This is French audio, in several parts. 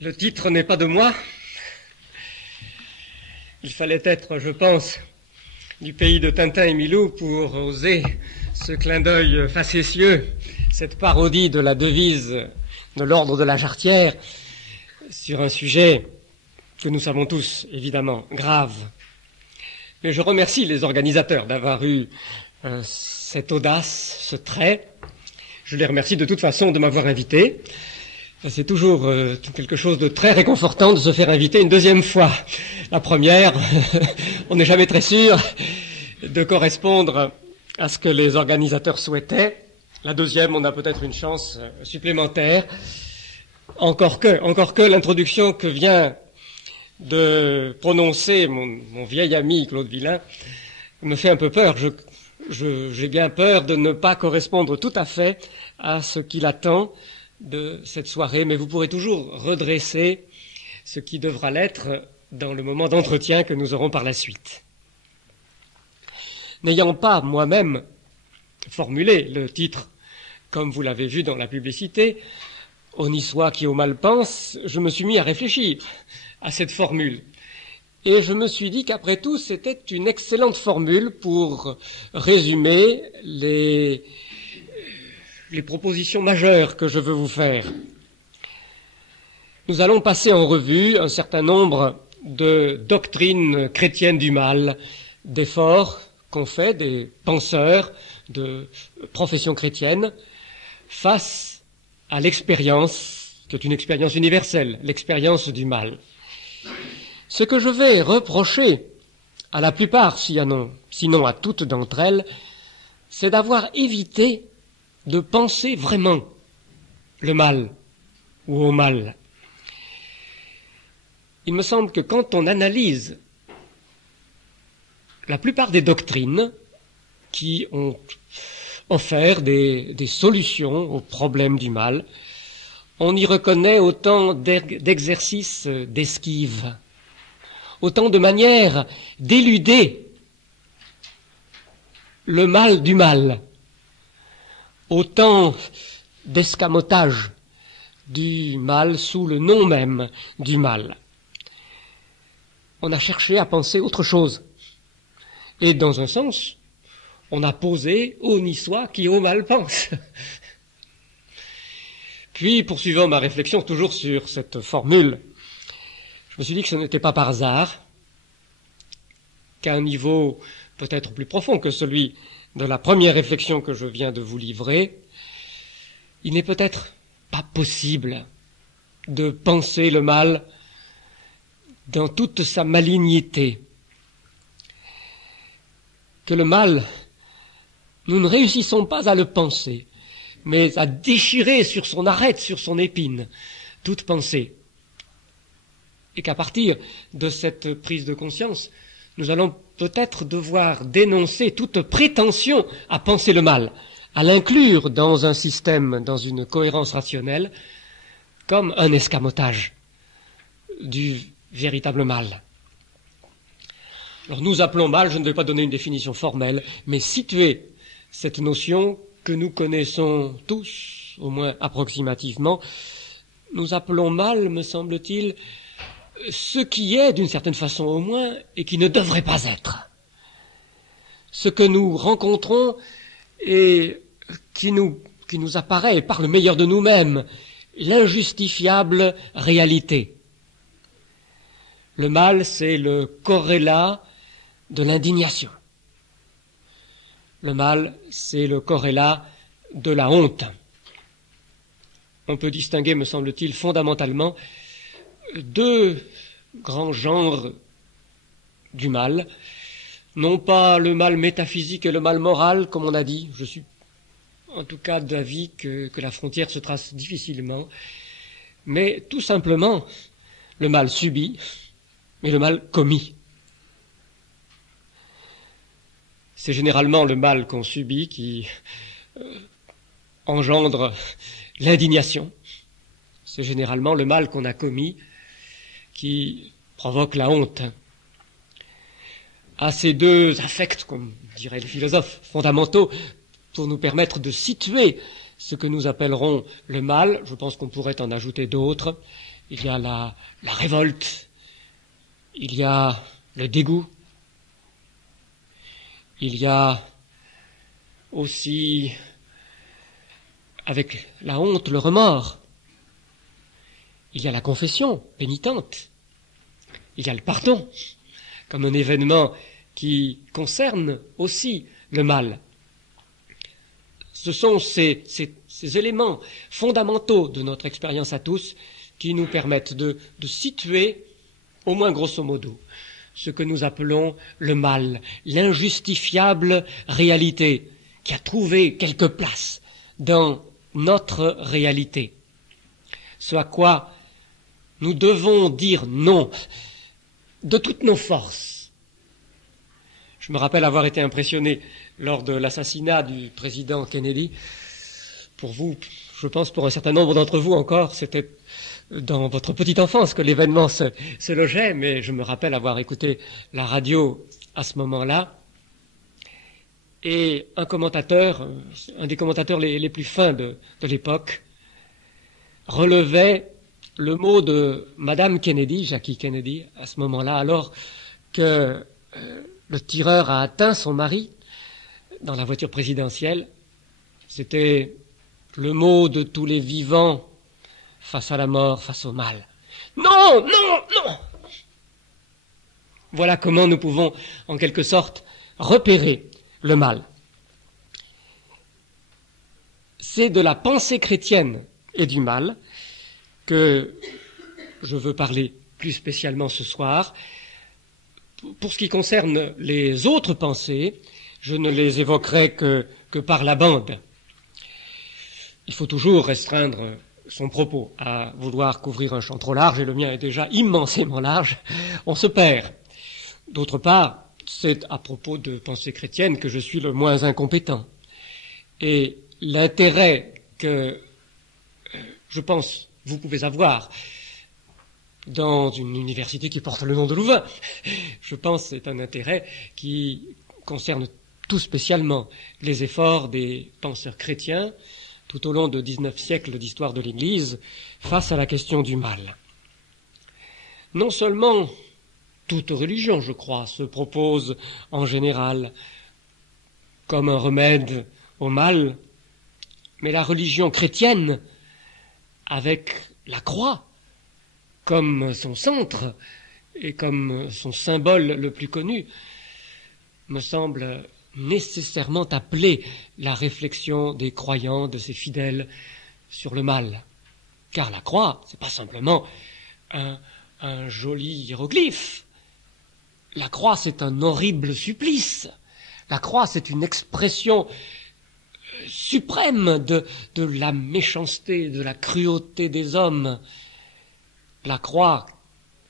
Le titre n'est pas de moi. Il fallait être, je pense, du pays de Tintin et Milou pour oser ce clin d'œil facétieux, cette parodie de la devise de l'ordre de la Jarretière sur un sujet que nous savons tous, évidemment, grave. Mais je remercie les organisateurs d'avoir eu cette audace, ce trait. Je les remercie de toute façon de m'avoir invité. C'est toujours quelque chose de très réconfortant de se faire inviter une deuxième fois. La première, on n'est jamais très sûr de correspondre à ce que les organisateurs souhaitaient. La deuxième, on a peut-être une chance supplémentaire. Encore que l'introduction que vient de prononcer mon vieil ami Claude Villain me fait un peu peur. J'ai bien peur de ne pas correspondre tout à fait à ce qu'il attend de cette soirée, mais vous pourrez toujours redresser ce qui devra l'être dans le moment d'entretien que nous aurons par la suite. N'ayant pas moi-même formulé le titre, comme vous l'avez vu dans la publicité, « Au niçois qui au mal pense », je me suis mis à réfléchir à cette formule. Et je me suis dit qu'après tout, c'était une excellente formule pour résumer les propositions majeures que je veux vous faire. Nous allons passer en revue un certain nombre de doctrines chrétiennes du mal, d'efforts qu'ont fait des penseurs de profession chrétienne face à l'expérience, qui est une expérience universelle, l'expérience du mal. Ce que je vais reprocher à la plupart, sinon à toutes d'entre elles, c'est d'avoir évité de penser vraiment le mal ou au mal. Il me semble que quand on analyse la plupart des doctrines qui ont offert des solutions aux problèmes du mal, on y reconnaît autant d'exercices d'esquive, autant de manières d'éluder le mal du mal, autant d'escamotage du mal sous le nom même du mal. On a cherché à penser autre chose. Et dans un sens, on a posé au niçois qui au mal pense. Puis, poursuivant ma réflexion toujours sur cette formule, je me suis dit que ce n'était pas par hasard qu'à un niveau peut-être plus profond que celui de la première réflexion que je viens de vous livrer, il n'est peut-être pas possible de penser le mal dans toute sa malignité. Que le mal, nous ne réussissons pas à le penser, mais à déchirer sur son arête, sur son épine, toute pensée. Et qu'à partir de cette prise de conscience, nous allons peut-être devoir dénoncer toute prétention à penser le mal, à l'inclure dans un système, dans une cohérence rationnelle, comme un escamotage du véritable mal. Alors nous appelons mal, je ne vais pas donner une définition formelle, mais situer cette notion que nous connaissons tous, au moins approximativement, nous appelons mal, me semble-t-il, ce qui est, d'une certaine façon au moins, et qui ne devrait pas être. Ce que nous rencontrons et qui nous apparaît par le meilleur de nous-mêmes, l'injustifiable réalité. Le mal, c'est le corrélat de l'indignation. Le mal, c'est le corrélat de la honte. On peut distinguer, me semble-t-il, fondamentalement deux grands genres du mal, non pas le mal métaphysique et le mal moral, comme on a dit. Je suis en tout cas d'avis que la frontière se trace difficilement, mais tout simplement le mal subi et le mal commis. C'est généralement le mal qu'on subit qui engendre l'indignation. C'est généralement le mal qu'on a commis qui provoque la honte. À ces deux affects, comme diraient les philosophes, fondamentaux, pour nous permettre de situer ce que nous appellerons le mal, je pense qu'on pourrait en ajouter d'autres, il y a la révolte, il y a le dégoût, il y a aussi, avec la honte, le remords. Il y a la confession pénitente. Il y a le pardon, comme un événement qui concerne aussi le mal. Ce sont ces éléments fondamentaux de notre expérience à tous qui nous permettent de situer, au moins grosso modo, ce que nous appelons le mal, l'injustifiable réalité qui a trouvé quelque place dans notre réalité. Ce à quoi nous devons dire non de toutes nos forces. Je me rappelle avoir été impressionné lors de l'assassinat du président Kennedy. Pour vous, je pense pour un certain nombre d'entre vous encore, c'était dans votre petite enfance que l'événement se logeait, mais je me rappelle avoir écouté la radio à ce moment-là. Et un des commentateurs les plus fins de l'époque, relevait le mot de Madame Kennedy, Jackie Kennedy, à ce moment-là, alors que le tireur a atteint son mari dans la voiture présidentielle. C'était le mot de tous les vivants face à la mort, face au mal. Non, non, non! Voilà comment nous pouvons, en quelque sorte, repérer le mal. C'est de la pensée chrétienne et du mal que je veux parler plus spécialement ce soir. Pour ce qui concerne les autres pensées, je ne les évoquerai que par la bande. Il faut toujours restreindre son propos à vouloir couvrir un champ trop large, et le mien est déjà immensément large, on se perd. D'autre part, c'est à propos de pensée chrétienne que je suis le moins incompétent. Et l'intérêt que, je pense, vous pouvez avoir dans une université qui porte le nom de Louvain, je pense que c'est un intérêt qui concerne tout spécialement les efforts des penseurs chrétiens tout au long de 19 siècles d'histoire de l'Église face à la question du mal. Non seulement toute religion, je crois, se propose en général comme un remède au mal, mais la religion chrétienne, avec la croix comme son centre et comme son symbole le plus connu, me semble nécessairement appeler la réflexion des croyants, de ses fidèles, sur le mal. Car la croix, c'est pas simplement un joli hiéroglyphe. La croix, c'est un horrible supplice. La croix, c'est une expression suprême de la méchanceté, de la cruauté des hommes. La croix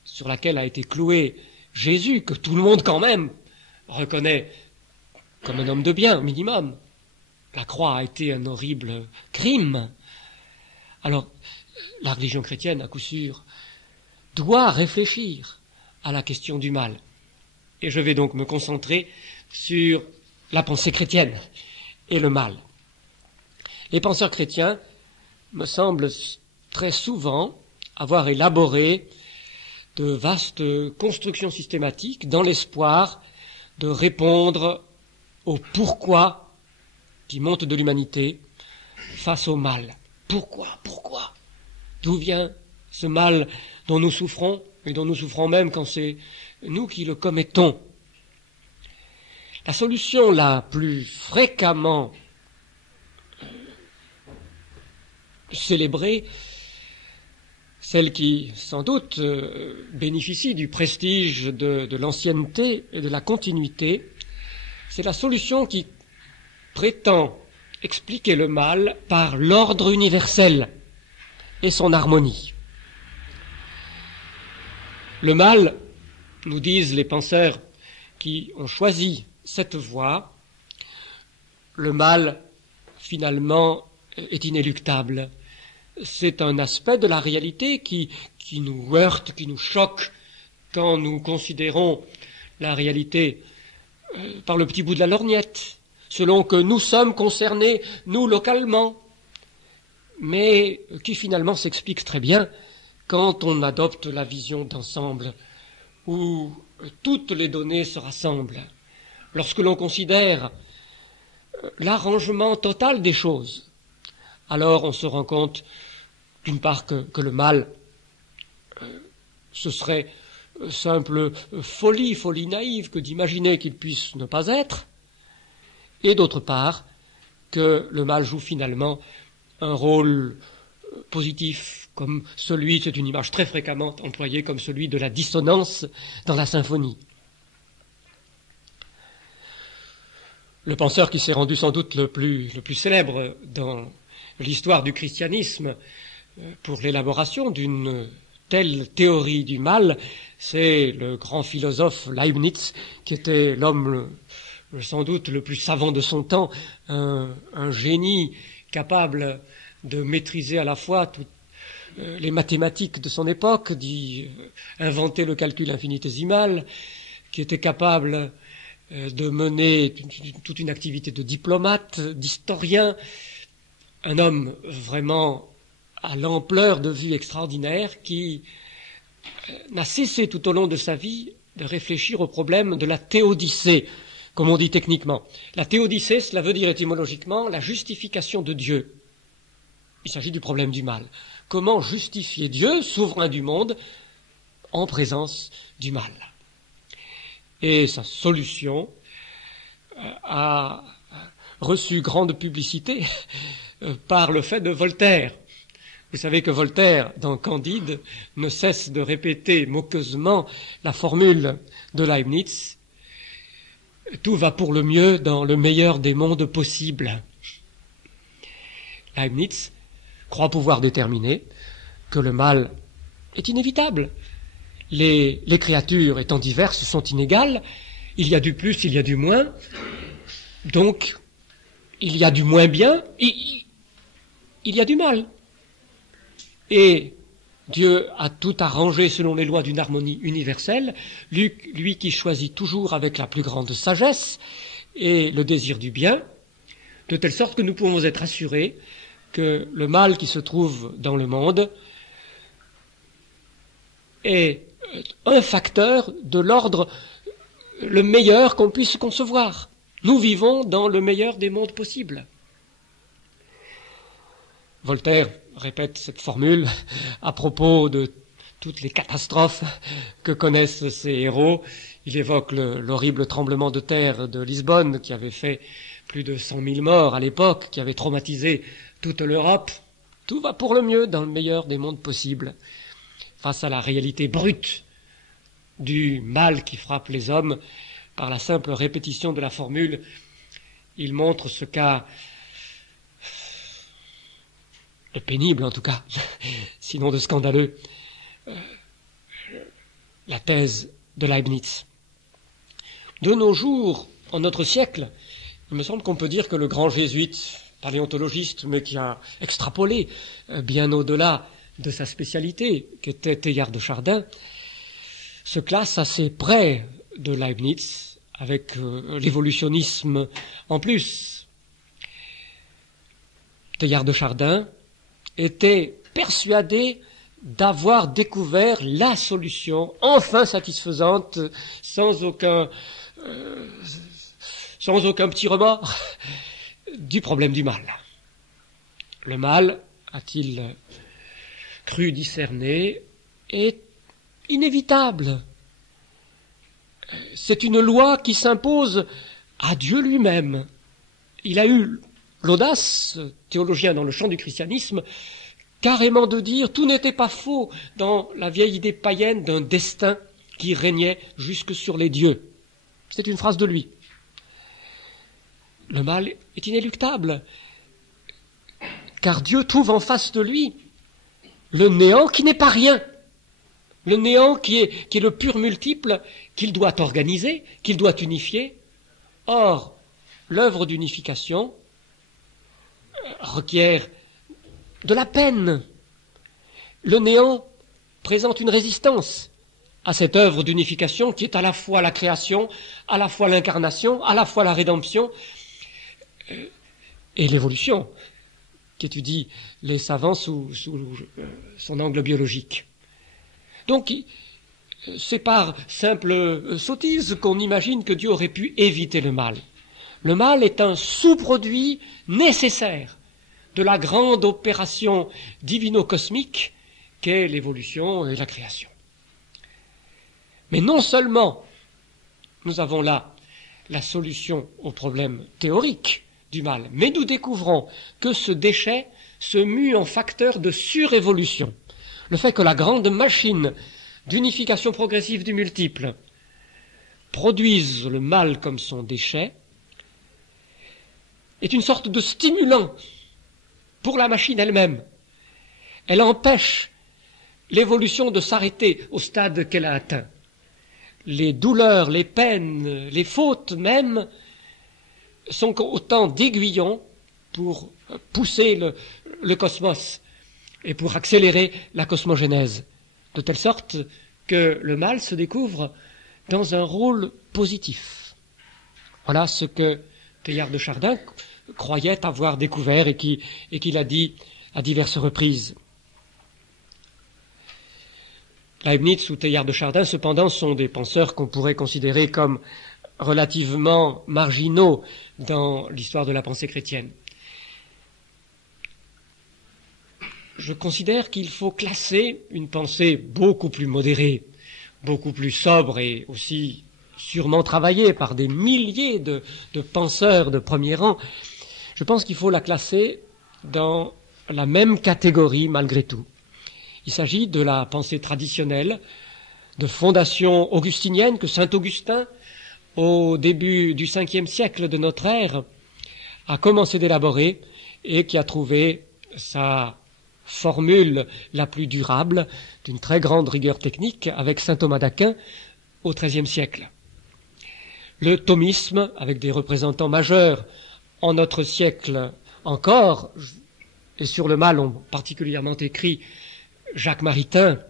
sur laquelle a été cloué Jésus, que tout le monde quand même reconnaît comme un homme de bien, minimum. La croix a été un horrible crime. Alors, la religion chrétienne, à coup sûr, doit réfléchir à la question du mal. Et je vais donc me concentrer sur la pensée chrétienne et le mal. Les penseurs chrétiens me semblent très souvent avoir élaboré de vastes constructions systématiques dans l'espoir de répondre au pourquoi qui monte de l'humanité face au mal. Pourquoi? D'où vient ce mal dont nous souffrons, et dont nous souffrons même quand c'est nous qui le commettons? La solution la plus fréquemment célébrée, celle qui, sans doute, bénéficie du prestige de l'ancienneté et de la continuité, c'est la solution qui prétend expliquer le mal par l'ordre universel et son harmonie. Le mal, nous disent les penseurs qui ont choisi cette voie, le mal, finalement, est inéluctable. C'est un aspect de la réalité qui nous heurte, qui nous choque quand nous considérons la réalité par le petit bout de la lorgnette, selon que nous sommes concernés, nous, localement, mais qui finalement s'explique très bien quand on adopte la vision d'ensemble, où toutes les données se rassemblent, lorsque l'on considère l'arrangement total des choses, alors on se rend compte, d'une part, que le mal, ce serait simple folie naïve que d'imaginer qu'il puisse ne pas être, et d'autre part, que le mal joue finalement un rôle positif, comme celui, c'est une image très fréquemment employée, comme celui de la dissonance dans la symphonie. Le penseur qui s'est rendu sans doute le plus célèbre dans l'histoire du christianisme pour l'élaboration d'une telle théorie du mal, c'est le grand philosophe Leibniz, qui était l'homme sans doute le plus savant de son temps, un génie capable de maîtriser à la fois toutes les mathématiques de son époque, d'y inventer le calcul infinitésimal, qui était capable de mener toute une activité de diplomate, d'historien, un homme vraiment à l'ampleur de vue extraordinaire qui n'a cessé tout au long de sa vie de réfléchir au problème de la théodicée, comme on dit techniquement. La théodicée, cela veut dire étymologiquement la justification de Dieu. Il s'agit du problème du mal. Comment justifier Dieu, souverain du monde, en présence du mal? Et sa solution a reçu grande publicité par le fait de Voltaire. Vous savez que Voltaire, dans Candide, ne cesse de répéter moqueusement la formule de Leibniz: tout va pour le mieux dans le meilleur des mondes possibles. Leibniz croit pouvoir déterminer que le mal est inévitable. Les créatures étant diverses sont inégales, il y a du plus, il y a du moins, donc il y a du moins bien, il y a du mal. Et Dieu a tout arrangé selon les lois d'une harmonie universelle, lui qui choisit toujours avec la plus grande sagesse et le désir du bien, de telle sorte que nous pouvons être assurés que le mal qui se trouve dans le monde est un facteur de l'ordre le meilleur qu'on puisse concevoir. Nous vivons dans le meilleur des mondes possibles. Voltaire répète cette formule à propos de toutes les catastrophes que connaissent ces héros. Il évoque l'horrible tremblement de terre de Lisbonne qui avait fait plus de 100 000 morts à l'époque, qui avait traumatisé toute l'Europe. Tout va pour le mieux dans le meilleur des mondes possibles. Face à la réalité brute du mal qui frappe les hommes, par la simple répétition de la formule, il montre ce qu'a, de pénible en tout cas, sinon de scandaleux, la thèse de Leibniz. De nos jours, en notre siècle, il me semble qu'on peut dire que le grand jésuite, paléontologiste, mais qui a extrapolé bien au-delà de sa spécialité, qui était Teilhard de Chardin, se classe assez près de Leibniz, avec l'évolutionnisme en plus. Teilhard de Chardin était persuadé d'avoir découvert la solution enfin satisfaisante, sans aucun petit remords, du problème du mal. Le mal, a-t-il cru discerner, est inévitable. C'est une loi qui s'impose à Dieu lui-même. Il a eu l'audace, théologien dans le champ du christianisme, carrément de dire tout n'était pas faux dans la vieille idée païenne d'un destin qui régnait jusque sur les dieux. C'est une phrase de lui. Le mal est inéluctable, car Dieu trouve en face de lui le néant qui n'est pas rien, le néant qui est le pur multiple qu'il doit organiser, qu'il doit unifier. Or, l'œuvre d'unification requiert de la peine. Le néant présente une résistance à cette œuvre d'unification qui est à la fois la création, à la fois l'incarnation, à la fois la rédemption et l'évolution, qu'étudient les savants sous son angle biologique. Donc, c'est par simple sottise qu'on imagine que Dieu aurait pu éviter le mal. Le mal est un sous-produit nécessaire de la grande opération divino-cosmique qu'est l'évolution et la création. Mais non seulement nous avons là la solution au problème théorique du mal, mais nous découvrons que ce déchet se mue en facteur de surévolution. Le fait que la grande machine d'unification progressive du multiple produise le mal comme son déchet est une sorte de stimulant pour la machine elle-même. Elle empêche l'évolution de s'arrêter au stade qu'elle a atteint. Les douleurs, les peines, les fautes même sont autant d'aiguillons pour pousser le cosmos et pour accélérer la cosmogénèse, de telle sorte que le mal se découvre dans un rôle positif. Voilà ce que Teilhard de Chardin croyait avoir découvert et qu'il a dit à diverses reprises. Leibniz ou Teilhard de Chardin, cependant, sont des penseurs qu'on pourrait considérer comme relativement marginaux dans l'histoire de la pensée chrétienne. Je considère qu'il faut classer une pensée beaucoup plus modérée, beaucoup plus sobre et aussi sûrement travaillée par des milliers de penseurs de premier rang. Je pense qu'il faut la classer dans la même catégorie malgré tout. Il s'agit de la pensée traditionnelle, de fondation augustinienne que saint Augustin, au début du 5e siècle de notre ère, a commencé d'élaborer et qui a trouvé sa formule la plus durable, d'une très grande rigueur technique, avec saint Thomas d'Aquin au XIIIe siècle. Le thomisme, avec des représentants majeurs en notre siècle encore, et sur le mal ont particulièrement écrit Jacques Maritain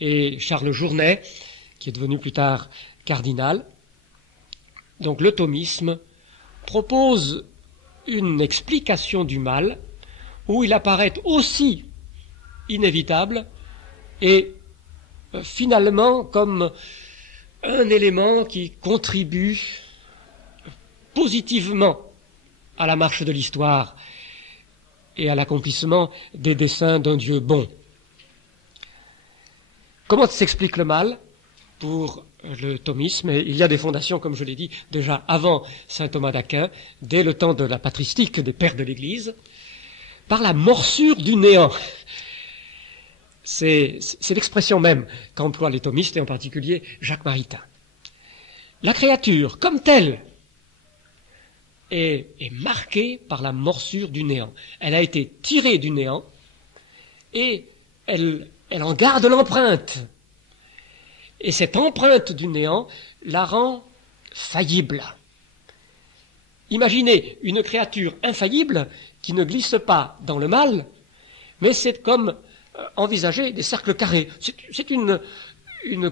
et Charles Journet, qui est devenu plus tard cardinal. Donc le thomisme propose une explication du mal où il apparaît aussi inévitable et finalement comme un élément qui contribue positivement à la marche de l'histoire et à l'accomplissement des desseins d'un Dieu bon. Comment s'explique le mal pour le thomisme? Il y a des fondations, comme je l'ai dit, déjà avant saint Thomas d'Aquin, dès le temps de la patristique des pères de l'Église, par la morsure du néant. C'est l'expression même qu'emploient les thomistes, et en particulier Jacques Maritain. La créature, comme telle, est marquée par la morsure du néant. Elle a été tirée du néant et elle en garde l'empreinte. Et cette empreinte du néant la rend faillible. Imaginez une créature infaillible qui ne glisse pas dans le mal, mais c'est comme envisager des cercles carrés. C'est une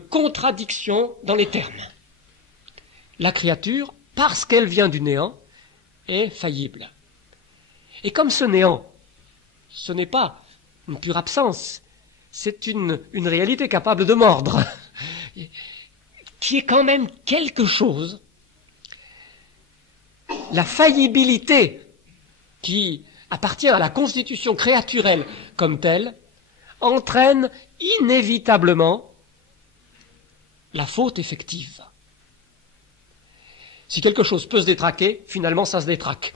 contradiction dans les termes. La créature, parce qu'elle vient du néant, est faillible. Et comme ce néant, ce n'est pas une pure absence, c'est une réalité capable de mordre, qui est quand même quelque chose. La faillibilité qui appartient à la constitution créaturelle comme telle entraîne inévitablement la faute effective. Si quelque chose peut se détraquer, finalement ça se détraque.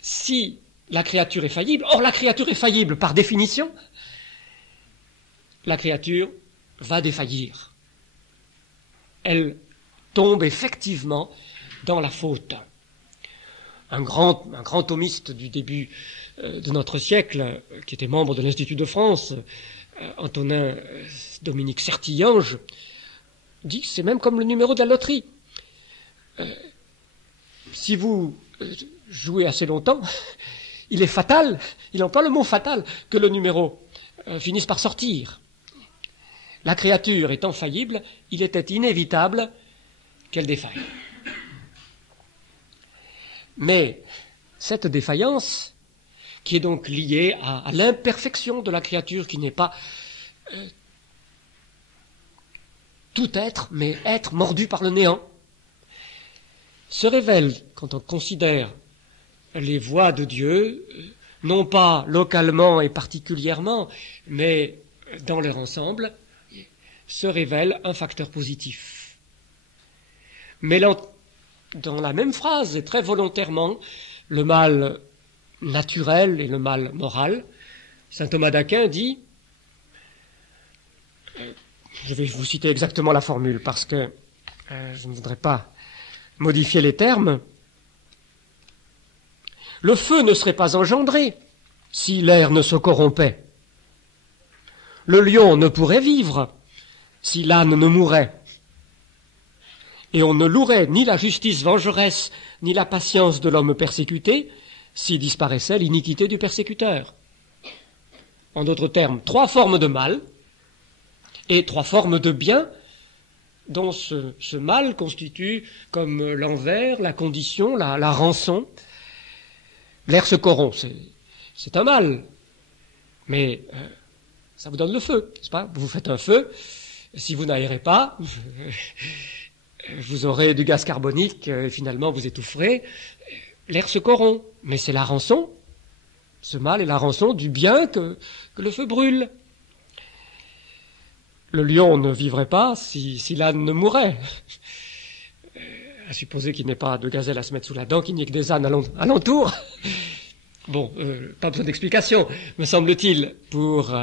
Si la créature est faillible, or la créature est faillible par définition, la créature va défaillir. Elle tombe effectivement dans la faute. Un grand thomiste du début de notre siècle, qui était membre de l'Institut de France, Antonin Dominique Sertillange, dit que c'est même comme le numéro de la loterie. Si vous jouez assez longtemps, il est fatal, il emploie le mot fatal, que le numéro finisse par sortir. La créature étant faillible, il était inévitable qu'elle défaille. Mais cette défaillance, qui est donc liée à l'imperfection de la créature, qui n'est pas tout être, mais être mordu par le néant, se révèle, quand on considère les voies de Dieu, non pas localement et particulièrement, mais dans leur ensemble, se révèle un facteur positif. Mêlant dans la même phrase, et très volontairement, le mal naturel et le mal moral, saint Thomas d'Aquin dit, je vais vous citer exactement la formule parce que je ne voudrais pas modifier les termes, le feu ne serait pas engendré si l'air ne se corrompait. Le lion ne pourrait vivre si l'âne ne mourait. Et on ne louerait ni la justice vengeresse, ni la patience de l'homme persécuté, si disparaissait l'iniquité du persécuteur. En d'autres termes, 3 formes de mal et 3 formes de bien, dont ce mal constitue comme l'envers, la condition, la rançon. L'air se corrompt, c'est un mal, mais ça vous donne le feu, n'est-ce pas? Vous faites un feu, si vous n'aérez pas, vous aurez du gaz carbonique, et finalement vous étoufferez. L'air se corrompt, mais c'est la rançon. Ce mal est la rançon du bien que le feu brûle. Le lion ne vivrait pas si l'âne ne mourait. À supposer qu'il n'y ait pas de gazelle à se mettre sous la dent, qu'il n'y ait que des ânes alentour. Bon, pas besoin d'explication, me semble-t-il, pour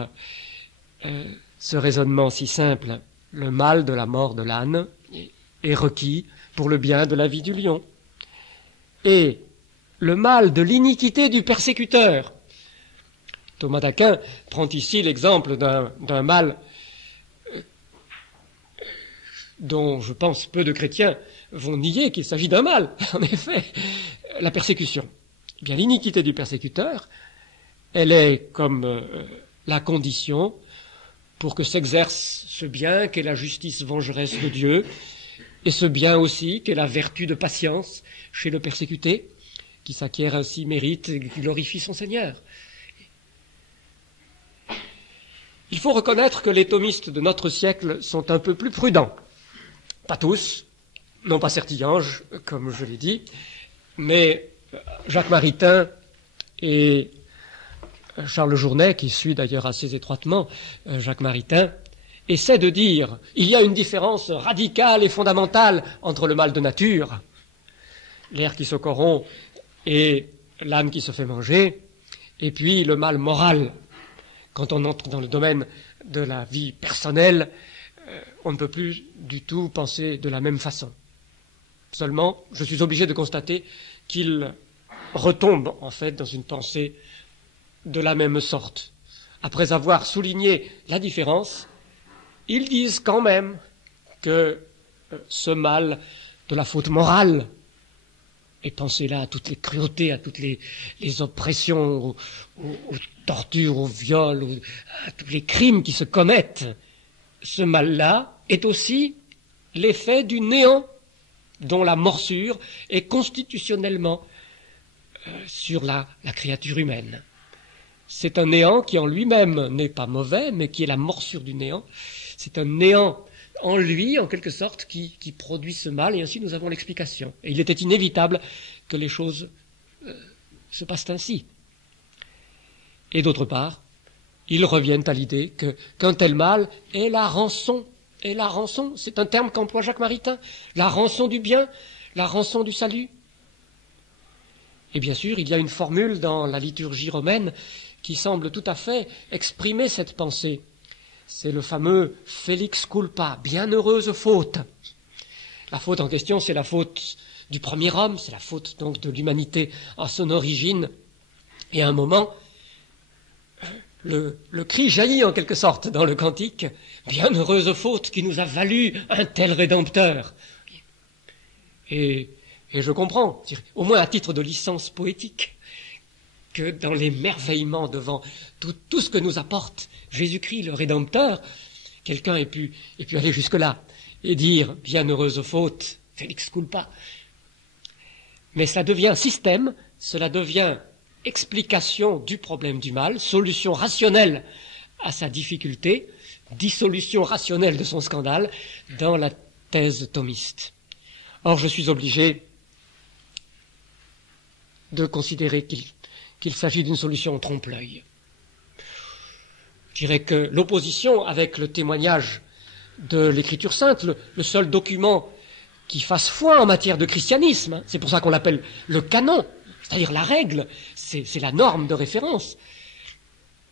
ce raisonnement si simple. Le mal de la mort de l'âne est requis pour le bien de la vie du lion. Et le mal de l'iniquité du persécuteur. Thomas d'Aquin prend ici l'exemple d'un mal dont je pense peu de chrétiens vont nier qu'il s'agit d'un mal. En effet, la persécution. Eh bien, l'iniquité du persécuteur, elle est comme la condition pour que s'exerce ce bien qu'est la justice vengeresse de Dieu, et ce bien aussi qu'est la vertu de patience chez le persécuté, qui s'acquiert ainsi mérite et qui glorifie son Seigneur. Il faut reconnaître que les thomistes de notre siècle sont un peu plus prudents. Pas tous, non pas Certillange, comme je l'ai dit, mais Jacques Maritain et Charles Journet, qui suit d'ailleurs assez étroitement Jacques Maritain, essaient de dire il y a une différence radicale et fondamentale entre le mal de nature, l'air qui se corrompt et l'âme qui se fait manger, et puis le mal moral. Quand on entre dans le domaine de la vie personnelle, on ne peut plus du tout penser de la même façon. Seulement, je suis obligé de constater qu'ils retombent en fait dans une pensée de la même sorte. Après avoir souligné la différence, ils disent quand même que ce mal de la faute morale, et pensez là à toutes les cruautés, à toutes les oppressions, aux tortures, aux viols, à tous les crimes qui se commettent, ce mal-là est aussi l'effet du néant dont la morsure est constitutionnellement sur la créature humaine. C'est un néant qui en lui-même n'est pas mauvais, mais qui est la morsure du néant. C'est un néant en lui, en quelque sorte, qui produit ce mal, et ainsi nous avons l'explication. Et il était inévitable que les choses se passent ainsi. Et d'autre part, ils reviennent à l'idée qu'un tel mal est la rançon. Et la rançon, c'est un terme qu'emploie Jacques Maritain, la rançon du bien, la rançon du salut. Et bien sûr, il y a une formule dans la liturgie romaine qui semble tout à fait exprimer cette pensée. C'est le fameux « Felix culpa », bienheureuse faute. La faute en question, c'est la faute du premier homme, c'est la faute donc de l'humanité en son origine. Et à un moment, le cri jaillit en quelque sorte dans le cantique « Bienheureuse faute qui nous a valu un tel Rédempteur ». Et je comprends, au moins à titre de licence poétique, que dans l'émerveillement devant tout ce que nous apporte Jésus-Christ, le Rédempteur, quelqu'un ait pu aller jusque-là et dire « bienheureuse faute, Felix culpa ». Mais ça devient système, cela devient explication du problème du mal, solution rationnelle à sa difficulté, dissolution rationnelle de son scandale, dans la thèse thomiste. Or, je suis obligé de considérer qu'il s'agit d'une solution en trompe-l'œil. Je dirais que l'opposition avec le témoignage de l'Écriture sainte, le seul document qui fasse foi en matière de christianisme, c'est pour ça qu'on l'appelle le canon, c'est-à-dire la règle, c'est la norme de référence.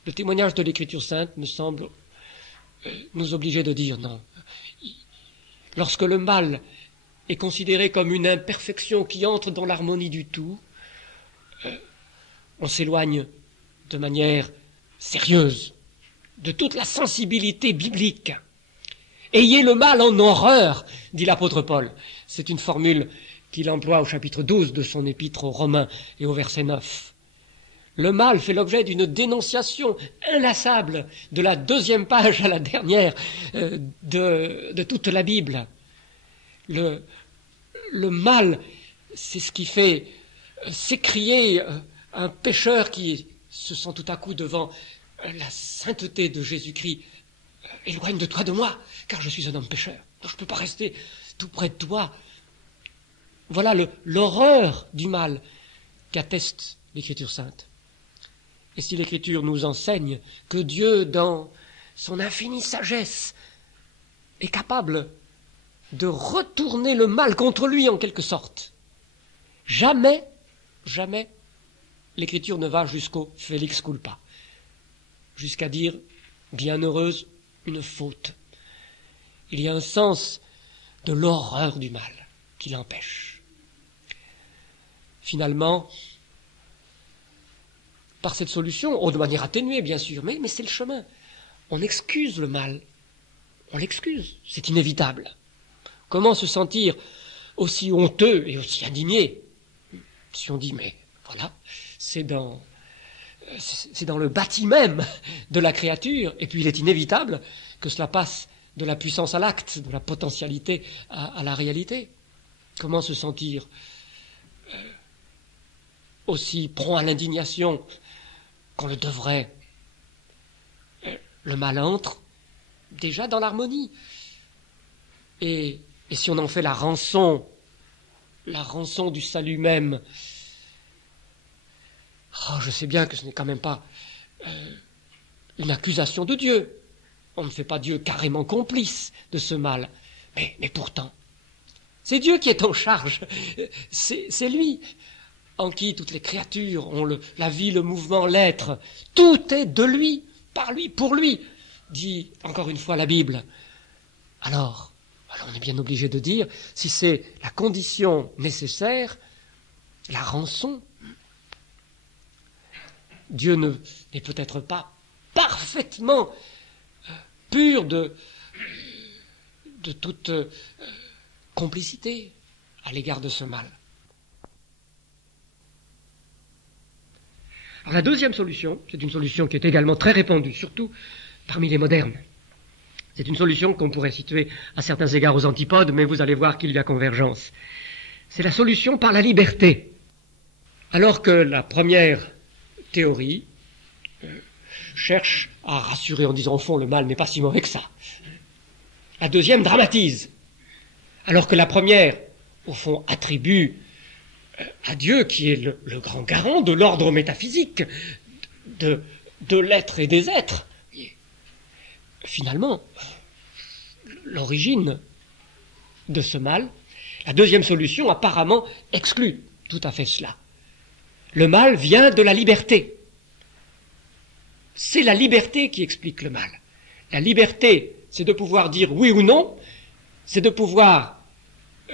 Le témoignage de l'Écriture sainte me semble nous obliger de dire non. Lorsque le mal est considéré comme une imperfection qui entre dans l'harmonie du tout, on s'éloigne de manière sérieuse de toute la sensibilité biblique. Ayez le mal en horreur, dit l'apôtre Paul. C'est une formule qu'il emploie au chapitre 12 de son épître aux Romains et au verset 9. Le mal fait l'objet d'une dénonciation inlassable de la deuxième page à la dernière de toute la Bible. Le mal, c'est ce qui fait s'écrier un pécheur qui se sent tout à coup devant la sainteté de Jésus-Christ. Éloigne de toi de moi, car je suis un homme pécheur. Donc je ne peux pas rester tout près de toi. Voilà l'horreur du mal qu'atteste l'Écriture sainte. Et si l'Écriture nous enseigne que Dieu, dans son infinie sagesse, est capable de retourner le mal contre lui en quelque sorte, jamais l'Écriture ne va jusqu'au Felix culpa, jusqu'à dire bienheureuse une faute. Il y a un sens de l'horreur du mal qui l'empêche. Finalement, par cette solution, de manière atténuée bien sûr, mais c'est le chemin. On excuse le mal, on l'excuse, c'est inévitable. Comment se sentir aussi honteux et aussi indigné si on dit mais voilà, c'est dans le bâti même de la créature, et puis il est inévitable que cela passe de la puissance à l'acte, de la potentialité à la réalité. Comment se sentir aussi prompt à l'indignation qu'on le devrait? Le mal entre déjà dans l'harmonie. Et si on en fait la rançon du salut même, je sais bien que ce n'est quand même pas une accusation de Dieu. On ne fait pas Dieu carrément complice de ce mal. Mais pourtant, c'est Dieu qui est en charge. C'est lui en qui toutes les créatures ont la vie, le mouvement, l'être. Tout est de lui, par lui, pour lui, dit encore une fois la Bible. Alors on est bien obligé de dire, si c'est la condition nécessaire, la rançon, Dieu n'est peut-être pas parfaitement pur de toute complicité à l'égard de ce mal. Alors la deuxième solution, c'est une solution qui est également très répandue, surtout parmi les modernes. C'est une solution qu'on pourrait situer à certains égards aux antipodes, mais vous allez voir qu'il y a convergence. C'est la solution par la liberté. Alors que la première théorie cherche à rassurer en disant au fond le mal n'est pas si mauvais que ça. La deuxième dramatise. Alors que la première, au fond, attribue à Dieu, qui est le grand garant de l'ordre métaphysique, de l'être et des êtres. Finalement, l'origine de ce mal, la deuxième solution apparemment exclut tout à fait cela. Le mal vient de la liberté. C'est la liberté qui explique le mal. La liberté, c'est de pouvoir dire oui ou non, c'est de pouvoir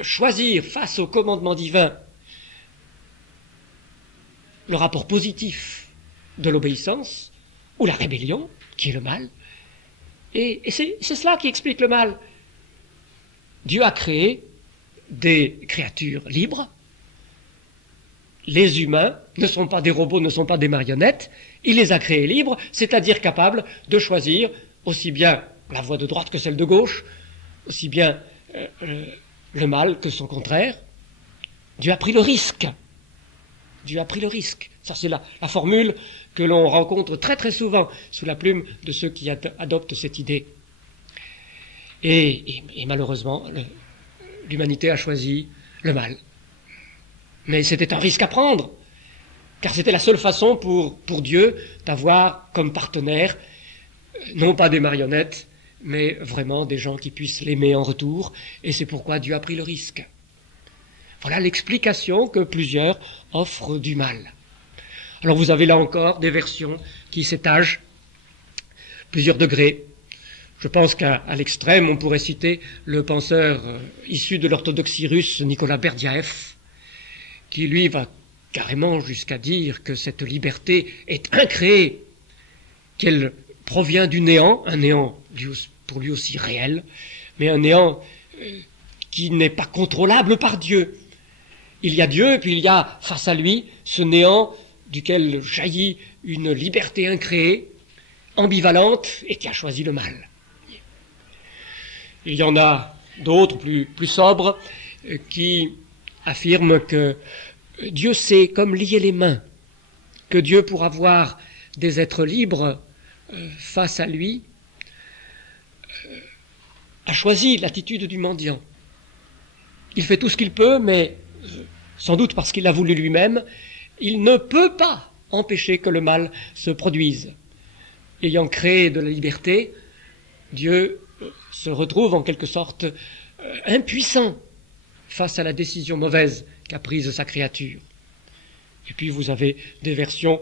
choisir face au commandement divin le rapport positif de l'obéissance ou la rébellion, qui est le mal. Et c'est cela qui explique le mal. Dieu a créé des créatures libres. Les humains ne sont pas des robots, ne sont pas des marionnettes. Il les a créés libres, c'est-à-dire capables de choisir aussi bien la voie de droite que celle de gauche, aussi bien le mal que son contraire. Dieu a pris le risque. Dieu a pris le risque. Ça, c'est la formule que l'on rencontre très très souvent sous la plume de ceux qui adoptent cette idée. Et malheureusement, l'humanité a choisi le mal. Mais c'était un risque à prendre, car c'était la seule façon pour Dieu d'avoir comme partenaire, non pas des marionnettes, mais vraiment des gens qui puissent l'aimer en retour, et c'est pourquoi Dieu a pris le risque. Voilà l'explication que plusieurs offrent du mal. Alors vous avez là encore des versions qui s'étagent, plusieurs degrés. Je pense qu'à l'extrême, on pourrait citer le penseur issu de l'orthodoxie russe, Nicolas Berdyaev, qui lui va carrément jusqu'à dire que cette liberté est incréée, qu'elle provient du néant, un néant pour lui aussi réel, mais un néant qui n'est pas contrôlable par Dieu. Il y a Dieu, puis il y a face à lui ce néant duquel jaillit une liberté incréée, ambivalente, et qui a choisi le mal. Il y en a d'autres, plus sobres, qui affirment que Dieu sait comme lier les mains, que Dieu, pour avoir des êtres libres face à lui, a choisi l'attitude du mendiant. Il fait tout ce qu'il peut, mais sans doute parce qu'il l'a voulu lui-même, il ne peut pas empêcher que le mal se produise. Ayant créé de la liberté, Dieu se retrouve en quelque sorte impuissant face à la décision mauvaise qu'a prise sa créature. Et puis vous avez des versions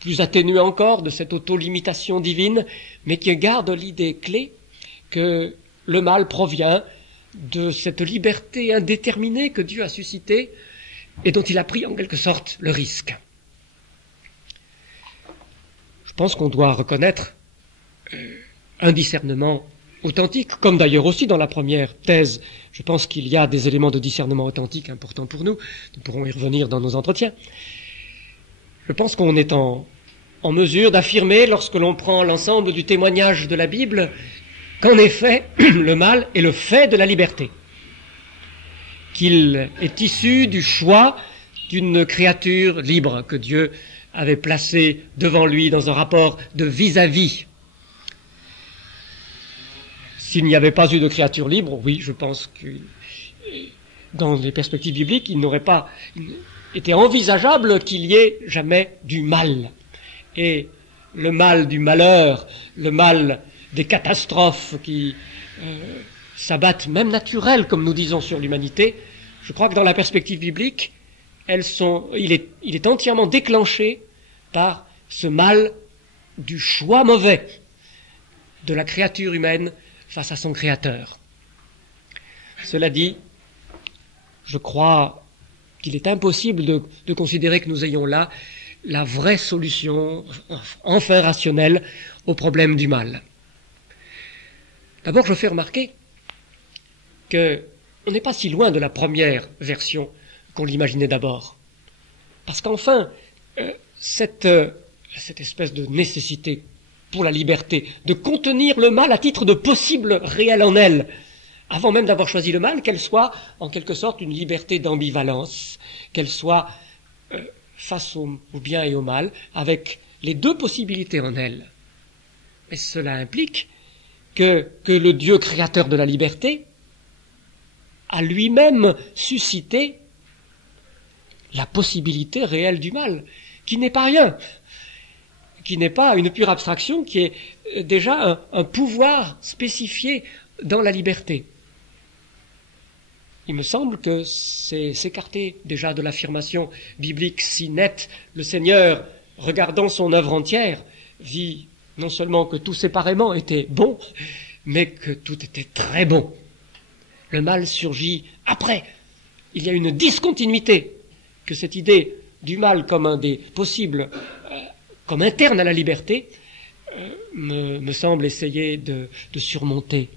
plus atténuées encore de cette auto-limitation divine, mais qui gardent l'idée clé que le mal provient de cette liberté indéterminée que Dieu a suscitée et dont il a pris en quelque sorte le risque. Je pense qu'on doit reconnaître un discernement authentique, comme d'ailleurs aussi dans la première thèse. Je pense qu'il y a des éléments de discernement authentique importants pour nous. Nous pourrons y revenir dans nos entretiens. Je pense qu'on est en mesure d'affirmer, lorsque l'on prend l'ensemble du témoignage de la Bible, qu'en effet, le mal est le fait de la liberté, qu'il est issu du choix d'une créature libre que Dieu avait placée devant lui dans un rapport de vis-à-vis. S'il n'y avait pas eu de créature libre, oui, je pense que dans les perspectives bibliques, il n'aurait pas été envisageable qu'il y ait jamais du mal. Et le mal du malheur, le mal des catastrophes qui s'abattent, même naturelles, comme nous disons sur l'humanité, je crois que dans la perspective biblique, il est entièrement déclenché par ce mal du choix mauvais de la créature humaine face à son Créateur. Cela dit, je crois qu'il est impossible de considérer que nous ayons là la vraie solution, enfin rationnelle, au problème du mal. D'abord, je fais remarquer qu'on n'est pas si loin de la première version qu'on l'imaginait d'abord. Parce qu'enfin, cette espèce de nécessité pour la liberté, de contenir le mal à titre de possible réel en elle, avant même d'avoir choisi le mal, qu'elle soit en quelque sorte une liberté d'ambivalence, qu'elle soit face au bien et au mal, avec les deux possibilités en elle. Mais cela implique que le Dieu créateur de la liberté a lui-même suscité la possibilité réelle du mal, qui n'est pas rien, qui n'est pas une pure abstraction, qui est déjà un pouvoir spécifié dans la liberté. Il me semble que c'est s'écarter déjà de l'affirmation biblique si nette. Le Seigneur, regardant son œuvre entière, vit non seulement que tout séparément était bon, mais que tout était très bon. Le mal surgit après. Il y a une discontinuité, que cette idée du mal comme un des possibles, comme interne à la liberté, me semble essayer de surmonter.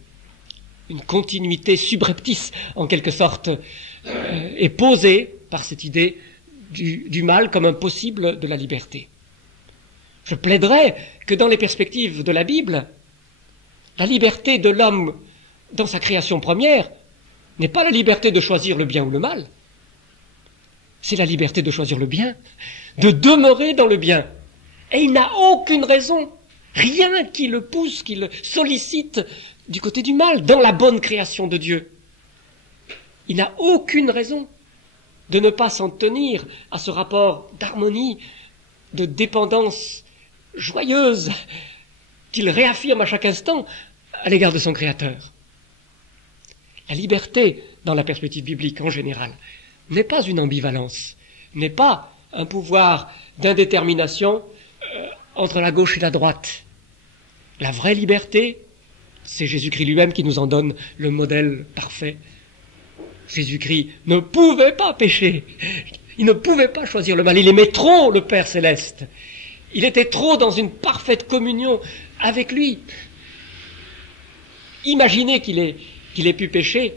Une continuité subreptice, en quelque sorte, est posée par cette idée du mal comme un possible de la liberté. Je plaiderais que dans les perspectives de la Bible, la liberté de l'homme dans sa création première n'est pas la liberté de choisir le bien ou le mal, c'est la liberté de choisir le bien, de demeurer dans le bien. Et il n'a aucune raison, rien qui le pousse, qui le sollicite du côté du mal, dans la bonne création de Dieu. Il n'a aucune raison de ne pas s'en tenir à ce rapport d'harmonie, de dépendance joyeuse qu'il réaffirme à chaque instant à l'égard de son Créateur. La liberté, dans la perspective biblique en général, n'est pas une ambivalence, n'est pas un pouvoir d'indétermination entre la gauche et la droite. La vraie liberté, c'est Jésus-Christ lui-même qui nous en donne le modèle parfait. Jésus-Christ ne pouvait pas pécher, il ne pouvait pas choisir le mal, il aimait trop le Père Céleste. Il était trop dans une parfaite communion avec lui. Imaginez qu'il ait pu pécher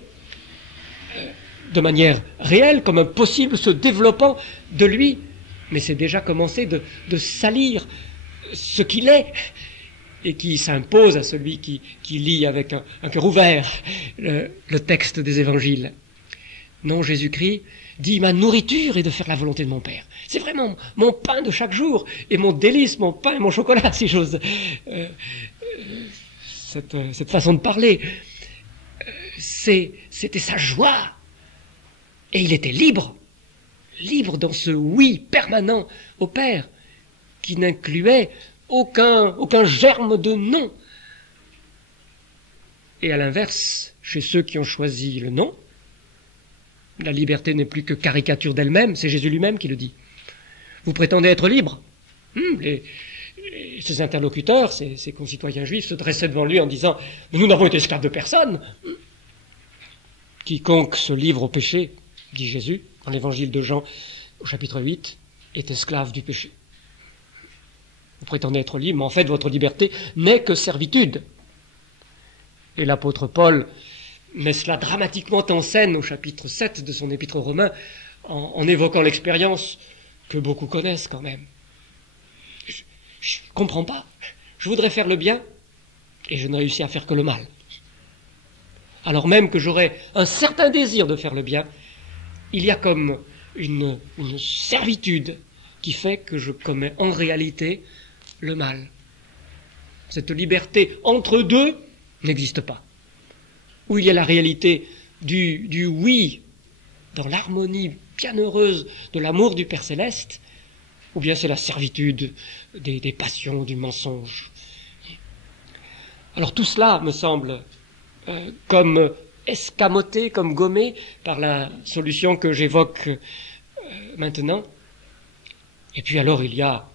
de manière réelle, comme un possible se développant de lui, mais c'est déjà commencé de salir ce qu'il est, et qui s'impose à celui qui lit avec un cœur ouvert le texte des évangiles. Non, Jésus-Christ dit, ma nourriture est de faire la volonté de mon Père. C'est vraiment mon pain de chaque jour, et mon délice, mon pain et mon chocolat, si j'ose cette façon de parler. C'était sa joie. Et il était libre dans ce oui permanent au Père, qui n'incluait aucun germe de non. Et à l'inverse, chez ceux qui ont choisi le non, la liberté n'est plus que caricature d'elle-même, c'est Jésus lui-même qui le dit. Vous prétendez être libre. Ses interlocuteurs, ses concitoyens juifs se dressaient devant lui en disant « Nous n'avons été esclaves de personne !» Quiconque se livre au péché, dit Jésus, dans l'évangile de Jean, au chapitre 8, est esclave du péché. Vous prétendez être libre, mais en fait, votre liberté n'est que servitude. Et l'apôtre Paul met cela dramatiquement en scène au chapitre 7 de son épître aux Romains, en évoquant l'expérience que beaucoup connaissent quand même. Je ne comprends pas. Je voudrais faire le bien, et je ne réussis à faire que le mal. Alors même que j'aurais un certain désir de faire le bien, il y a comme une servitude qui fait que je commets en réalité le mal. Cette liberté entre deux n'existe pas. Où il y a la réalité du oui, dans l'harmonie bienheureuse de l'amour du Père Céleste, ou bien c'est la servitude des passions, du mensonge. Alors tout cela me semble comme escamoté, comme gommé par la solution que j'évoque maintenant. Et puis alors il y a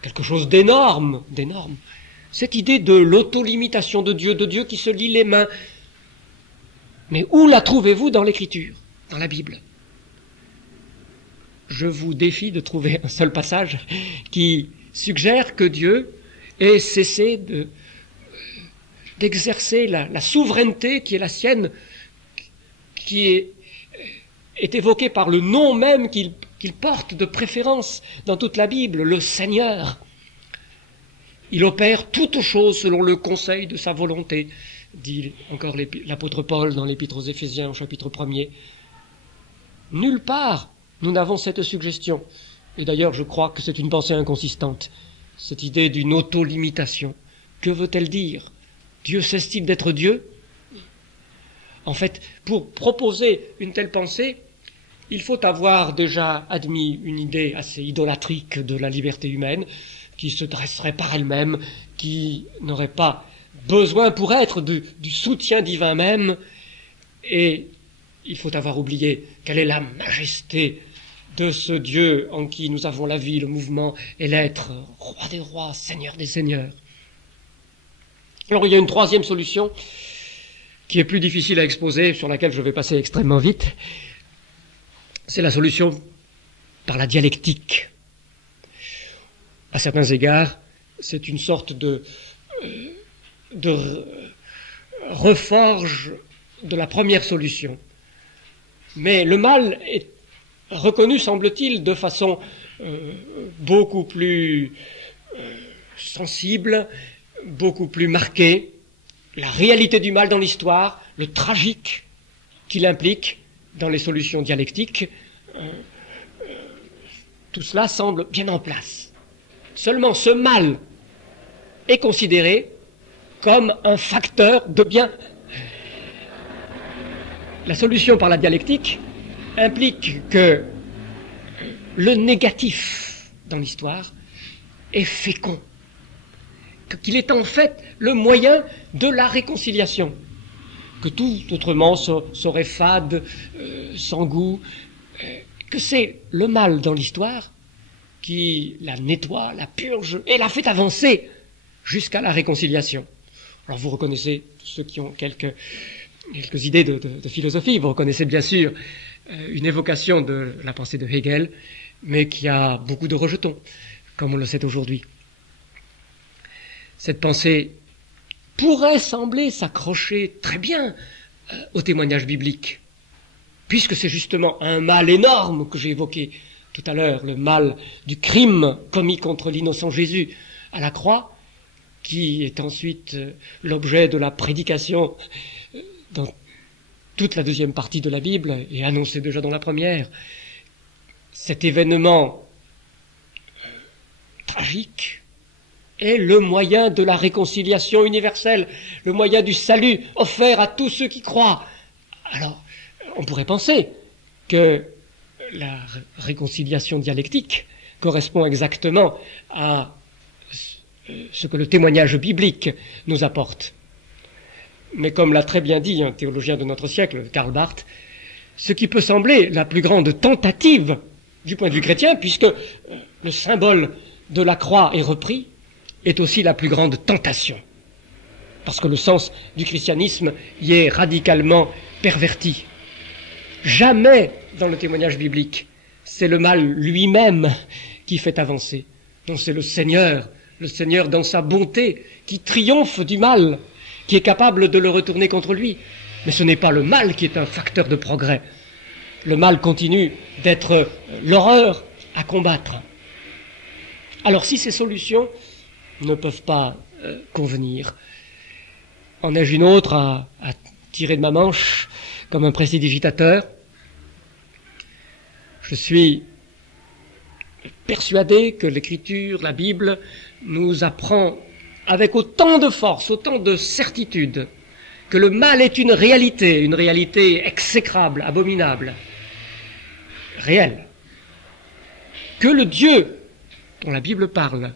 quelque chose d'énorme. Cette idée de l'autolimitation de Dieu qui se lie les mains. Mais où la trouvez-vous dans l'Écriture, dans la Bible? Je vous défie de trouver un seul passage qui suggère que Dieu ait cessé d'exercer la souveraineté qui est la sienne, qui est évoquée par le nom même qu'il porte de préférence dans toute la Bible, le Seigneur. Il opère toutes choses selon le conseil de sa volonté, dit encore l'apôtre Paul dans l'Épître aux Éphésiens au chapitre 1er. Nulle part nous n'avons cette suggestion. Et d'ailleurs, je crois que c'est une pensée inconsistante, cette idée d'une auto-limitation. Que veut-elle dire? Dieu cesse-t-il d'être Dieu? En fait, pour proposer une telle pensée, il faut avoir déjà admis une idée assez idolâtrique de la liberté humaine, qui se dresserait par elle-même, qui n'aurait pas besoin pour être du soutien divin même, et il faut avoir oublié quelle est la majesté de ce Dieu en qui nous avons la vie, le mouvement et l'être, roi des rois, seigneur des seigneurs. Alors il y a une troisième solution qui est plus difficile à exposer, sur laquelle je vais passer extrêmement vite. C'est la solution par la dialectique. À certains égards, c'est une sorte de reforge de la première solution. Mais le mal est reconnu, semble-t-il, de façon beaucoup plus sensible, beaucoup plus marquée. La réalité du mal dans l'histoire, le tragique qu'il implique dans les solutions dialectiques, tout cela semble bien en place. Seulement ce mal est considéré comme un facteur de bien. La solution par la dialectique implique que le négatif dans l'histoire est fécond, qu'il est en fait le moyen de la réconciliation, que tout autrement serait fade, sans goût, que c'est le mal dans l'histoire qui la nettoie, la purge et la fait avancer jusqu'à la réconciliation. Alors vous reconnaissez, ceux qui ont quelques idées de philosophie, vous reconnaissez bien sûr une évocation de la pensée de Hegel, mais qui a beaucoup de rejetons, comme on le sait aujourd'hui. Cette pensée pourrait sembler s'accrocher très bien au témoignage biblique, puisque c'est justement un mal énorme que j'ai évoqué tout à l'heure, le mal du crime commis contre l'innocent Jésus à la croix, qui est ensuite l'objet de la prédication dans toute la deuxième partie de la Bible et annoncé déjà dans la première. Cet événement tragique est le moyen de la réconciliation universelle, le moyen du salut offert à tous ceux qui croient. Alors, on pourrait penser que la réconciliation dialectique correspond exactement à ce que le témoignage biblique nous apporte. Mais comme l'a très bien dit un théologien de notre siècle, Karl Barth, ce qui peut sembler la plus grande tentative du point de vue chrétien, puisque le symbole de la croix est repris, est aussi la plus grande tentation. Parce que le sens du christianisme y est radicalement perverti. Jamais dans le témoignage biblique, c'est le mal lui-même qui fait avancer. Non, c'est le Seigneur dans sa bonté, qui triomphe du mal, qui est capable de le retourner contre lui. Mais ce n'est pas le mal qui est un facteur de progrès. Le mal continue d'être l'horreur à combattre. Alors si ces solutions ne peuvent pas convenir, en ai-je une autre à tirer de ma manche comme un prestidigitateur? Je suis persuadé que l'Écriture, la Bible, nous apprend avec autant de force, autant de certitude, que le mal est une réalité exécrable, abominable, réelle, que le Dieu dont la Bible parle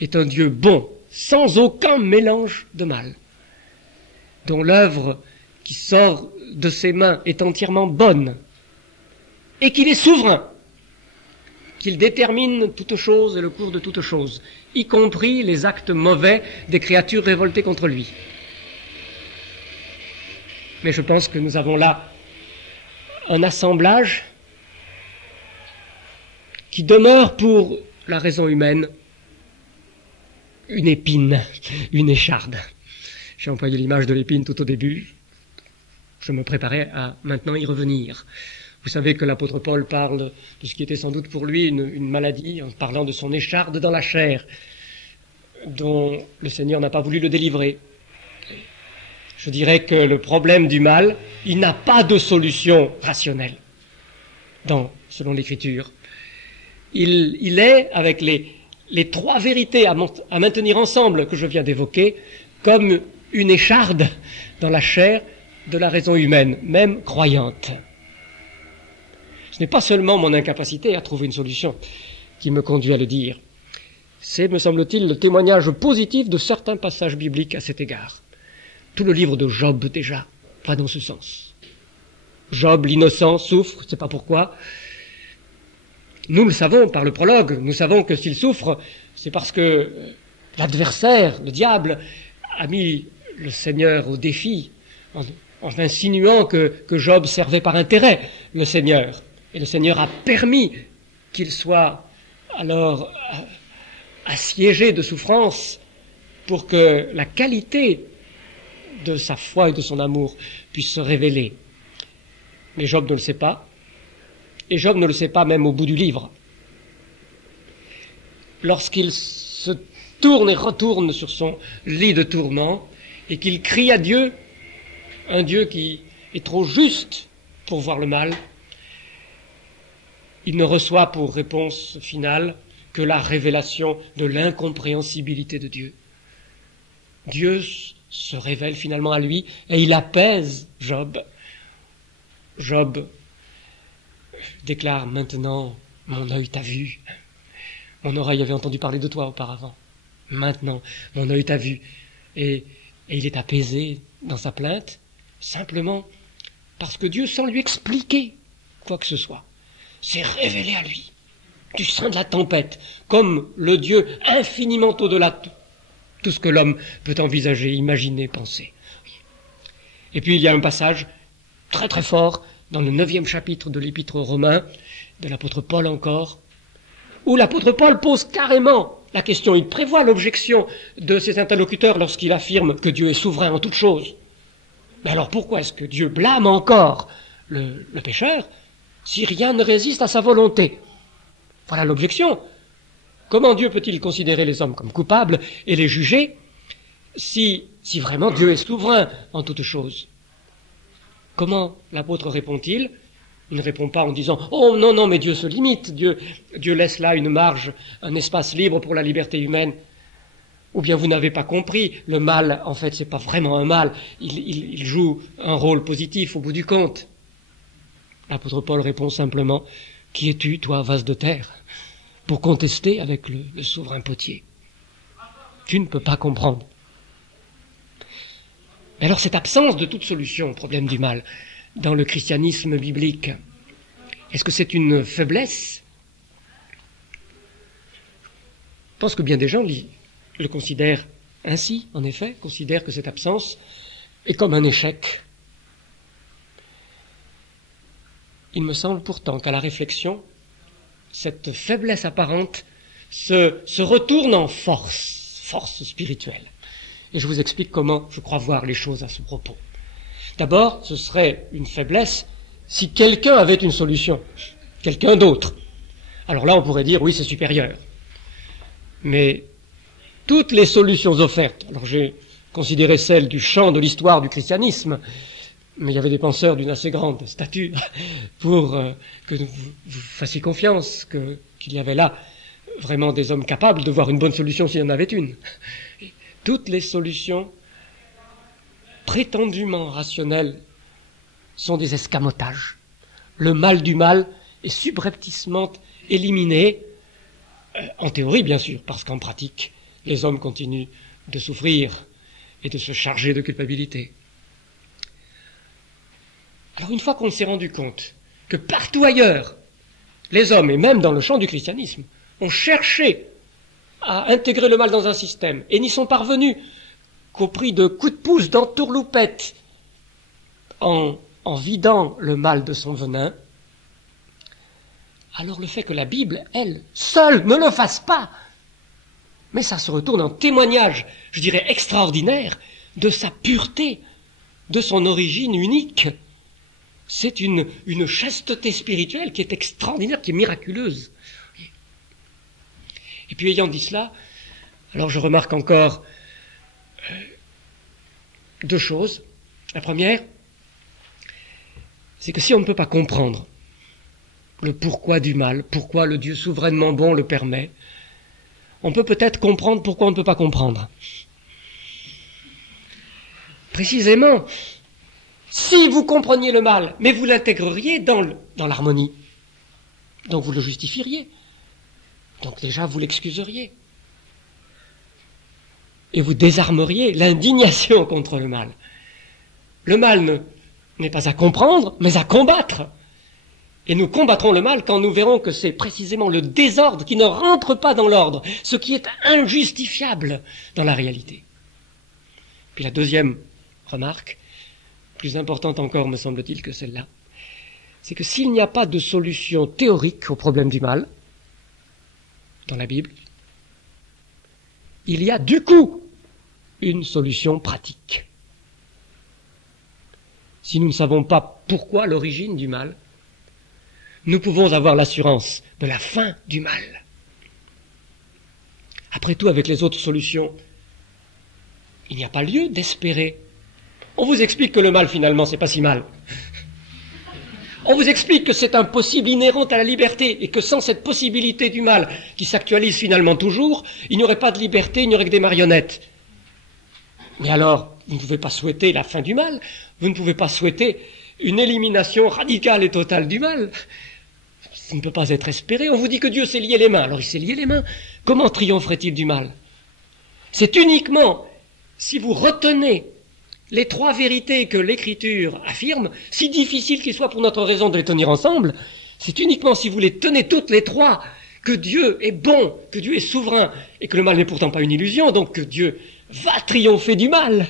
est un Dieu bon, sans aucun mélange de mal, dont l'œuvre qui sort de ses mains est entièrement bonne, et qu'il est souverain, qu'il détermine toute chose et le cours de toute chose, y compris les actes mauvais des créatures révoltées contre lui. Mais je pense que nous avons là un assemblage qui demeure pour la raison humaine une épine, une écharde. J'ai employé l'image de l'épine tout au début. Je me préparais à maintenant y revenir. Vous savez que l'apôtre Paul parle de ce qui était sans doute pour lui une maladie, en parlant de son écharde dans la chair, dont le Seigneur n'a pas voulu le délivrer. Je dirais que le problème du mal, il n'a pas de solution rationnelle, selon l'Écriture. Il est, avec les trois vérités à maintenir ensemble que je viens d'évoquer, comme une écharde dans la chair de la raison humaine, même croyante. Ce n'est pas seulement mon incapacité à trouver une solution qui me conduit à le dire. C'est, me semble-t-il, le témoignage positif de certains passages bibliques à cet égard. Tout le livre de Job, déjà, va dans ce sens. Job, l'innocent, souffre, je ne sais pas pourquoi. Nous le savons par le prologue, nous savons que s'il souffre, c'est parce que l'adversaire, le diable, a mis le Seigneur au défi en insinuant que Job servait par intérêt le Seigneur. Et le Seigneur a permis qu'il soit alors assiégé de souffrance pour que la qualité de sa foi et de son amour puisse se révéler. Mais Job ne le sait pas, et Job ne le sait pas même au bout du livre. Lorsqu'il se tourne et retourne sur son lit de tourment, et qu'il crie à Dieu, un Dieu qui est trop juste pour voir le mal, il ne reçoit pour réponse finale que la révélation de l'incompréhensibilité de Dieu. Dieu se révèle finalement à lui et il apaise Job. Job déclare maintenant, mon œil t'a vu, mon oreille avait entendu parler de toi auparavant. Maintenant, mon œil t'a vu. Et il est apaisé dans sa plainte, simplement parce que Dieu, sans lui expliquer quoi que ce soit, s'est révélé à lui, du sein de la tempête, comme le Dieu infiniment au-delà de tout ce que l'homme peut envisager, imaginer, penser. Et puis il y a un passage très très fort dans le 9e chapitre de l'Épître aux Romains, de l'apôtre Paul encore, où l'apôtre Paul pose carrément la question, il prévoit l'objection de ses interlocuteurs lorsqu'il affirme que Dieu est souverain en toutes choses. Mais alors pourquoi est-ce que Dieu blâme encore le pécheur si rien ne résiste à sa volonté? Voilà l'objection. Comment Dieu peut-il considérer les hommes comme coupables et les juger si vraiment Dieu est souverain en toutes choses? Comment l'apôtre répond-il? Il ne répond pas en disant « Oh non, mais Dieu se limite, Dieu laisse là une marge, un espace libre pour la liberté humaine. » Ou bien vous n'avez pas compris, le mal, en fait, c'est pas vraiment un mal, il joue un rôle positif au bout du compte. L'apôtre Paul répond simplement « Qui es-tu, toi, vase de terre, pour contester avec le souverain potier? Tu ne peux pas comprendre. » Mais alors cette absence de toute solution au problème du mal dans le christianisme biblique, est-ce que c'est une faiblesse? Je pense que bien des gens le considèrent ainsi, en effet, considèrent que cette absence est comme un échec. Il me semble pourtant qu'à la réflexion, cette faiblesse apparente se retourne en force spirituelle. Et je vous explique comment je crois voir les choses à ce propos. D'abord, ce serait une faiblesse si quelqu'un avait une solution, quelqu'un d'autre. Alors là, on pourrait dire, oui, c'est supérieur. Mais toutes les solutions offertes, alors j'ai considéré celles du champ de l'histoire du christianisme, mais il y avait des penseurs d'une assez grande stature pour que vous fassiez confiance qu'il y avait là vraiment des hommes capables de voir une bonne solution s'il y en avait une. Toutes les solutions prétendument rationnelles sont des escamotages. Le mal du mal est subrepticement éliminé, en théorie bien sûr, parce qu'en pratique, les hommes continuent de souffrir et de se charger de culpabilité. Alors une fois qu'on s'est rendu compte que partout ailleurs, les hommes, et même dans le champ du christianisme, ont cherché à intégrer le mal dans un système et n'y sont parvenus qu'au prix de coups de pouce d'entourloupette en vidant le mal de son venin, alors le fait que la Bible, elle, seule, ne le fasse pas, mais ça se retourne en témoignage, je dirais extraordinaire, de sa pureté, de son origine unique. C'est une chasteté spirituelle qui est extraordinaire, qui est miraculeuse. Et puis ayant dit cela, alors je remarque encore deux choses. La première, c'est que si on ne peut pas comprendre le pourquoi du mal, pourquoi le Dieu souverainement bon le permet, on peut peut-être comprendre pourquoi on ne peut pas comprendre. Précisément, si vous compreniez le mal, mais vous l'intégreriez dans l'harmonie, donc vous le justifieriez, donc déjà vous l'excuseriez, et vous désarmeriez l'indignation contre le mal. Le mal n'est pas à comprendre, mais à combattre. Et nous combattrons le mal quand nous verrons que c'est précisément le désordre qui ne rentre pas dans l'ordre, ce qui est injustifiable dans la réalité. Puis la deuxième remarque, plus importante encore me semble-t-il que celle-là, c'est que s'il n'y a pas de solution théorique au problème du mal dans la Bible, il y a du coup une solution pratique. Si nous ne savons pas pourquoi l'origine du mal, nous pouvons avoir l'assurance de la fin du mal. Après tout, avec les autres solutions, il n'y a pas lieu d'espérer. On vous explique que le mal, finalement, c'est pas si mal. On vous explique que c'est un possible inhérent à la liberté et que sans cette possibilité du mal qui s'actualise finalement toujours, il n'y aurait pas de liberté, il n'y aurait que des marionnettes. Mais alors, vous ne pouvez pas souhaiter la fin du mal, vous ne pouvez pas souhaiter une élimination radicale et totale du mal. Ça ne peut pas être espéré. On vous dit que Dieu s'est lié les mains. Alors il s'est lié les mains. Comment triompherait-il du mal? C'est uniquement si vous retenez les trois vérités que l'Écriture affirme, si difficile qu'il soit pour notre raison de les tenir ensemble, c'est uniquement si vous les tenez toutes les trois que Dieu est bon, que Dieu est souverain, et que le mal n'est pourtant pas une illusion, donc que Dieu va triompher du mal,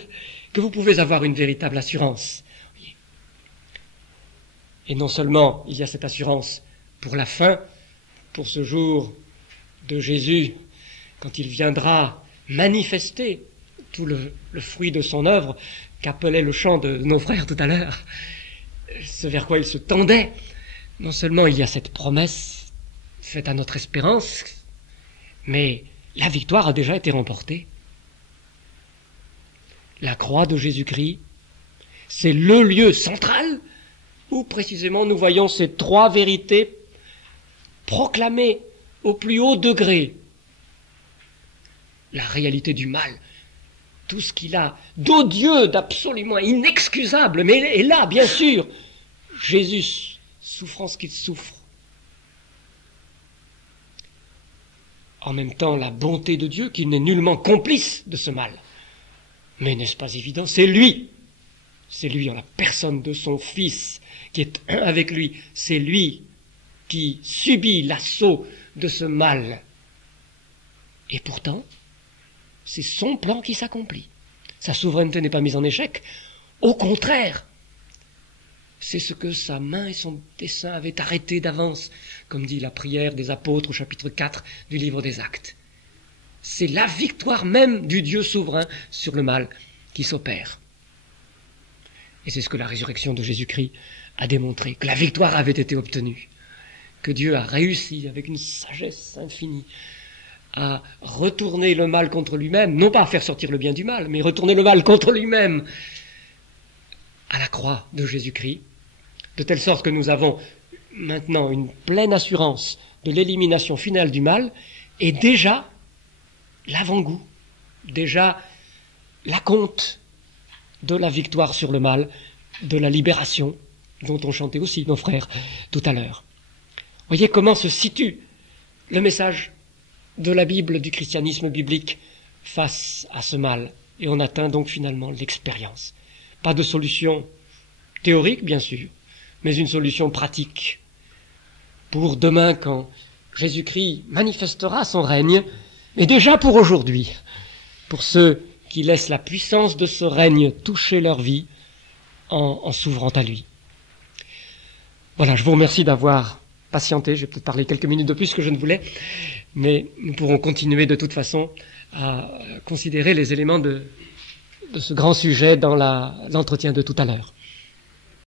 que vous pouvez avoir une véritable assurance. Et non seulement il y a cette assurance pour la fin, pour ce jour de Jésus, quand il viendra manifester tout le fruit de son œuvre, qu'appelait le chant de nos frères tout à l'heure, ce vers quoi il se tendait. Non seulement il y a cette promesse faite à notre espérance, mais la victoire a déjà été remportée. La croix de Jésus-Christ, c'est le lieu central où précisément nous voyons ces trois vérités proclamées au plus haut degré. La réalité du mal, tout ce qu'il a d'odieux, d'absolument inexcusable, mais est là, bien sûr. Jésus, souffrant ce qu'il souffre. En même temps, la bonté de Dieu, qu'il n'est nullement complice de ce mal. Mais n'est-ce pas évident? C'est lui en la personne de son Fils, qui est un avec lui. C'est lui qui subit l'assaut de ce mal. Et pourtant, c'est son plan qui s'accomplit. Sa souveraineté n'est pas mise en échec. Au contraire, c'est ce que sa main et son dessein avaient arrêté d'avance, comme dit la prière des apôtres au chapitre 4 du livre des Actes. C'est la victoire même du Dieu souverain sur le mal qui s'opère. Et c'est ce que la résurrection de Jésus-Christ a démontré, que la victoire avait été obtenue, que Dieu a réussi avec une sagesse infinie à retourner le mal contre lui-même, non pas à faire sortir le bien du mal, mais retourner le mal contre lui-même à la croix de Jésus-Christ, de telle sorte que nous avons maintenant une pleine assurance de l'élimination finale du mal, et déjà l'avant-goût, déjà l'acompte de la victoire sur le mal, de la libération, dont on chantait aussi nos frères tout à l'heure. Voyez comment se situe le message de la Bible, du christianisme biblique face à ce mal. Et on atteint donc finalement l'expérience. Pas de solution théorique, bien sûr, mais une solution pratique. Pour demain, quand Jésus-Christ manifestera son règne, mais déjà pour aujourd'hui, pour ceux qui laissent la puissance de ce règne toucher leur vie en s'ouvrant à lui. Voilà, je vous remercie d'avoir patienté. Je vais peut-être parler quelques minutes de plus que je ne voulais, mais nous pourrons continuer de toute façon à considérer les éléments de ce grand sujet dans l'entretien de tout à l'heure.